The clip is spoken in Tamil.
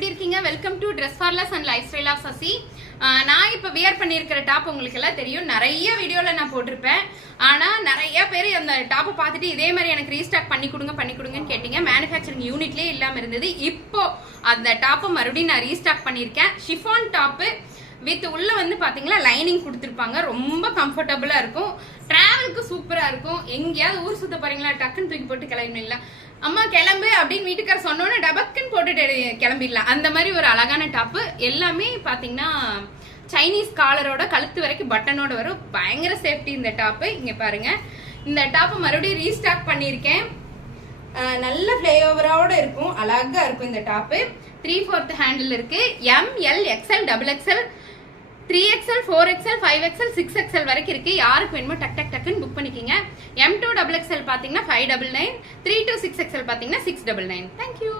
எப்படி இருக்கீங்க? Welcome to dress for less and lifestyle of Sasi. நான் இப்போ வியர் பண்ணியிருக்கிற டாப் உங்களுக்கு எல்லாம் தெரியும். நிறைய வீடியோவில் நான் போட்டிருப்பேன். ஆனால் நிறைய பேர் அந்த டாப்பை பார்த்துட்டு இதே மாதிரி எனக்கு ரீஸ்டாக் பண்ணி கொடுங்கன்னு கேட்டீங்க. மேனுஃபேக்சரிங் யூனிட்லேயே இல்லாமல் இருந்தது. இப்போ அந்த டாப்பை மறுபடியும் நான் ரீஸ்டாக் பண்ணியிருக்கேன். ஷிஃபான் டாப்பு வித் உள்ள வந்து பாத்தீங்களா லைனிங் கொடுத்துருப்பாங்க. ரொம்ப கம்ஃபர்டபுளா இருக்கும். டிராவலுக்கு சூப்பரா இருக்கும். எங்கேயாவது ஊர் சுத்த போறீங்களா, டக்குன்னு தூக்கி போட்டு கிளம்பிடலாம். அம்மா கிளம்பு அப்படின்னு வீட்டுக்கார சொன்னோன்னே டபக்குன்னு போட்டுட்டு கிளம்பிடலாம். அந்த மாதிரி ஒரு அழகான டாப்பு. எல்லாமே பாத்தீங்கன்னா சைனீஸ் காலரோட கழுத்து வரைக்கும் பட்டனோட வரும். பயங்கர சேஃப்டி இந்த டாப்பு. இங்க பாருங்க, இந்த டாப்பு மறுபடியும் ரீஸ்டாக் பண்ணியிருக்கேன். நல்ல ஃபிளேவரோட இருக்கும். அழகா இருக்கும் இந்த டாப்பு. 3/4 ஹேண்டில் இருக்கு. ML XL XXL 3XL 4XL 5XL 6XL வரைக்கும் இருக்கு. யாருக்கு வேணுமோ டக்குன்னு புக் பண்ணிக்கோங்க. M2 XXL பாத்தீங்கன்னா 599, 3 to 6XL பாத்தீங்கன்னா 699. தேங்க்யூ.